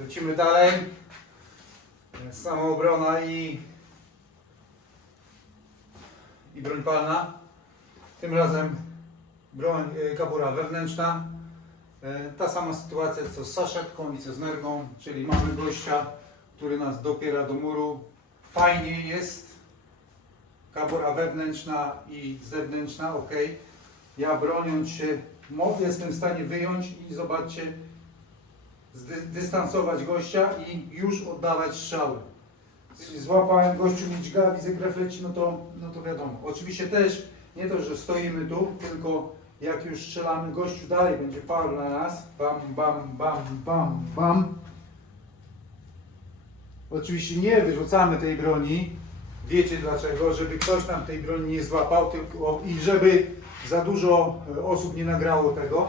Lecimy dalej. Samoobrona i, i broń palna. Tym razem broń e, kabura wewnętrzna. E, Ta sama sytuacja co z saszetką i co z czyli mamy gościa, który nas dopiera do muru. Fajnie jest. Kabura wewnętrzna i zewnętrzna, ok. Ja broniąc się, jestem w stanie wyjąć i zobaczcie, dystansować gościa i już oddawać strzały. Złapałem gościu mi dźga, widzę krew leci, no to, no to wiadomo. Oczywiście też nie to, że stoimy tu, tylko jak już strzelamy, gościu dalej będzie parł na nas. Bam, bam, bam, bam, bam. Oczywiście nie wyrzucamy tej broni. Wiecie dlaczego? Żeby ktoś nam tej broni nie złapał tylko, i żeby za dużo e, osób nie nagrało tego.